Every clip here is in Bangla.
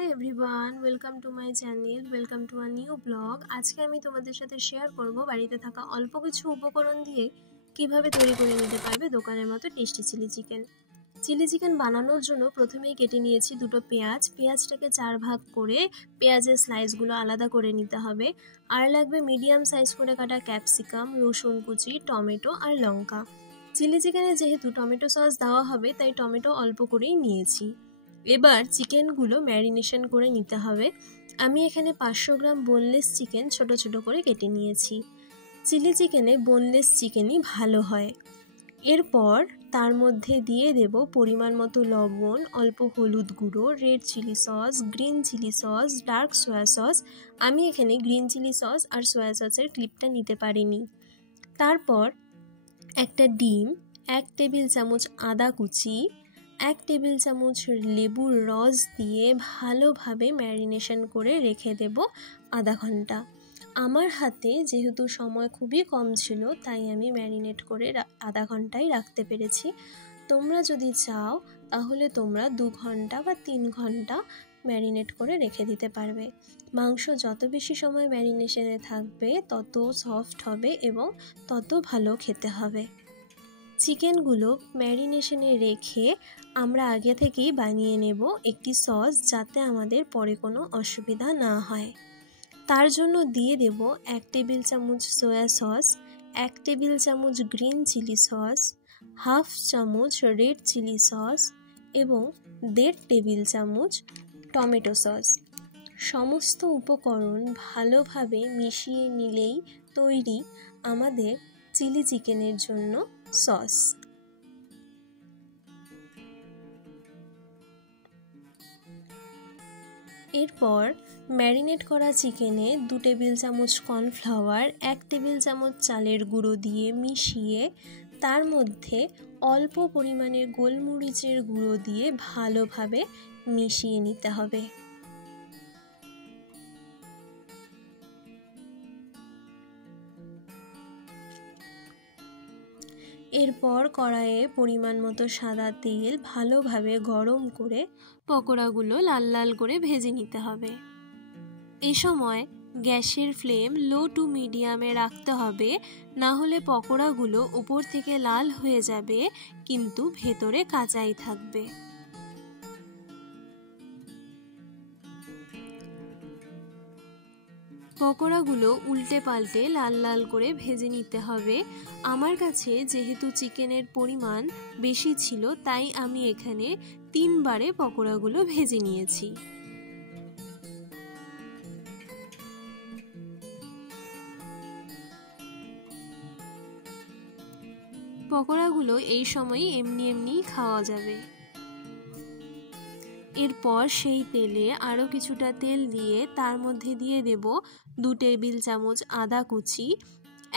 Hi everyone, welcome to my channel, welcome to a new blog. আজকে আমি তোমাদের সাথে শেয়ার করব বাড়িতে থাকা অল্প কিছু উপকরণ দিয়ে কিভাবে তৈরি করে নিতে পারবে দোকানের মতো tasty chilli chicken. Chilli chicken বানানোর জন্য প্রথমেই কেটে নিয়েছি দুটো পেঁয়াজটাকে 4 ভাগ করে পেঁয়াজের স্লাইসগুলো আলাদা করে নিতে হবে। আর লাগবে মিডিয়াম সাইজ করে কাটা ক্যাপসিকাম, রসুন কুচি, টমেটো আর লঙ্কা। চিলি চিকেনে যেহেতু টমেটো সস দেওয়া হবে তাই টমেটো অল্প করেই নিয়েছি। এবার চিকেনগুলো ম্যারিনেশন করে নিতে হবে। আমি এখানে 500 গ্রাম বোনলেস চিকেন ছোট ছোট করে কেটে নিয়েছি। চিলি চিকেনে বোনলেস চিকেনই ভালো হয়। এরপর তার মধ্যে দিয়ে দেব পরিমাণ মতো লবণ, অল্প হলুদ গুঁড়ো, red chilli sauce, green chilli sauce, dark soya sauce. আমি এখানে গ্রিন চিলি সস আর সয়া সসের ক্লিপটা নিতে পারিনি। তারপর একটা ডিম, 1 টেবিল চামচ আদা কুচি, 1 টেবিল চামচ লেবুর রস দিয়ে ভালোভাবে ম্যারিনেশন করে রেখে দেব আধা ঘন্টা। আমার হাতে যেহেতু সময় খুবই কম ছিল তাই আমি ম্যারিনেট করে আধা ঘন্টাই রাখতে পেরেছি। তোমরা যদি চাও তাহলে তোমরা 2 ঘন্টা বা 3 ঘন্টা ম্যারিনেট করে রেখে দিতে পারবে। মাংস যত বেশি সময় ম্যারিনেশনে থাকবে তত সফট হবে এবং তত ভালো খেতে হবে। চিকেনগুলো ম্যারিনেশনে রেখে আমরা আগে থেকেই বানিয়ে নেব একটি সস, যাতে আমাদের পরে কোনো অসুবিধা না হয়। তার জন্য দিয়ে দেব 1 টেবিল চামচ সয়া সস, 1 টেবিল চামচ গ্রিন চিলি সস, হাফ চামচ রেড চিলি সস এবং 1.5 টেবিল চামচ টমেটো সস। সমস্ত উপকরণ ভালোভাবে মিশিয়ে নিলেই তৈরি আমাদের চিলি চিকেনের জন্য সস। এরপর ম্যারিনেট করা চিকেনে 2 টেবিল চামচ কর্নফ্লাওয়ার, 1 টেবিল চামচ চালের গুঁড়ো দিয়ে মিশিয়ে তার মধ্যে অল্প পরিমাণে গোলমরিচের গুঁড়ো দিয়ে ভালোভাবে মিশিয়ে নিতে হবে। এরপর কড়াইয়ে পরিমাণ মতো সাদা তেল ভালোভাবে গরম করে পকোড়াগুলো লাল লাল করে ভেজে নিতে হবে। এ সময় গ্যাসের ফ্লেম লো টু মিডিয়ামে রাখতে হবে, না হলে পকোড়াগুলো উপর থেকে লাল হয়ে যাবে কিন্তু ভেতরে কাঁচাই থাকবে। পকোড়াগুলো উল্টে পাল্টে লাল লাল করে ভেজে নিতে হবে। আমার কাছে যেহেতু চিকেনের পরিমাণ বেশি ছিল তাই আমি এখানে 3 বারে পকোড়াগুলো ভেজে নিয়েছি। পকোড়াগুলো এই সময় এমনি খাওয়া যাবে। এরপর সেই তেলে আরও কিছুটা তেল দিয়ে তার মধ্যে দিয়ে দেব 2 টেবিল চামচ আদা কুচি,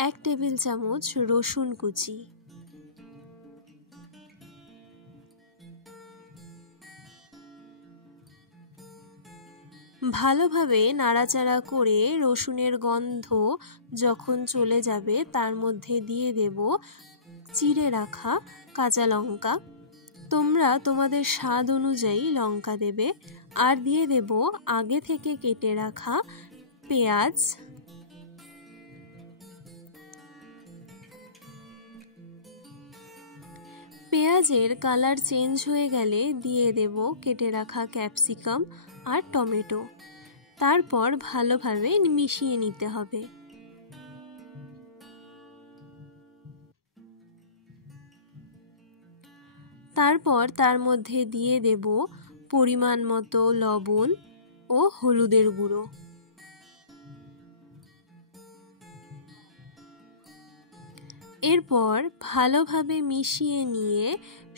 1 টেবিল চামচ রসুন কুচি। ভালোভাবে নাড়াচাড়া করে রসুনের গন্ধ যখন চলে যাবে তার মধ্যে দিয়ে দেব চিড়ে রাখা কাঁচা লঙ্কা। তোমরা তোমাদের স্বাদ অনুযায়ী লঙ্কা দেবে। আর দিয়ে দেব আগে থেকে কেটে রাখা পেঁয়াজ। পেঁয়াজের কালার চেঞ্জ হয়ে গেলে দিয়ে দেব কেটে রাখা ক্যাপসিকাম আর টমেটো। তারপর ভালোভাবে মিশিয়ে নিতে হবে। তারপর তার মধ্যে দিয়ে দেব পরিমাণ মতো লবণ ও হলুদের গুঁড়ো। এরপর ভালোভাবে মিশিয়ে নিয়ে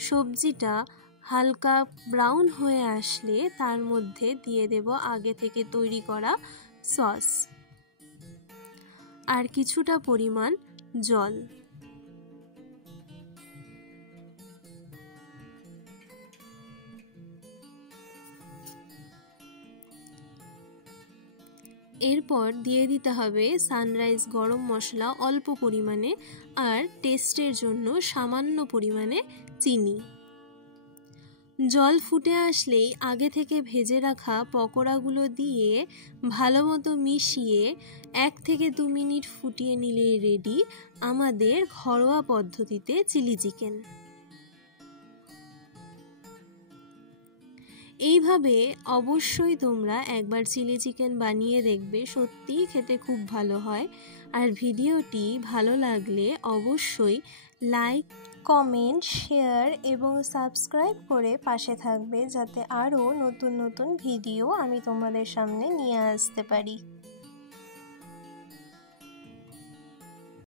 সবজিটা হালকা ব্রাউন হয়ে আসলে তার মধ্যে দিয়ে দেব আগে থেকে তৈরি করা সস আর কিছুটা পরিমাণ জল। এরপর দিয়ে দিতে হবে সানরাইজ গরম মশলা অল্প পরিমাণে আর টেস্টের জন্য সামান্য পরিমাণে চিনি। জল ফুটে আসলেই আগে থেকে ভেজে রাখা পকোড়াগুলো দিয়ে ভালো মতো মিশিয়ে 1 থেকে 2 মিনিট ফুটিয়ে নিলেই রেডি আমাদের ঘরোয়া পদ্ধতিতে চিলি চিকেন। এইভাবে অবশ্যই তোমরা একবার চিলি চিকেন বানিয়ে দেখবে, সত্যিই খেতে খুব ভালো হয়। আর ভিডিওটি ভালো লাগলে অবশ্যই লাইক, কমেন্ট, শেয়ার এবং সাবস্ক্রাইব করে পাশে থাকবে, যাতে আরও নতুন নতুন ভিডিও আমি তোমাদের সামনে নিয়ে আসতে পারি।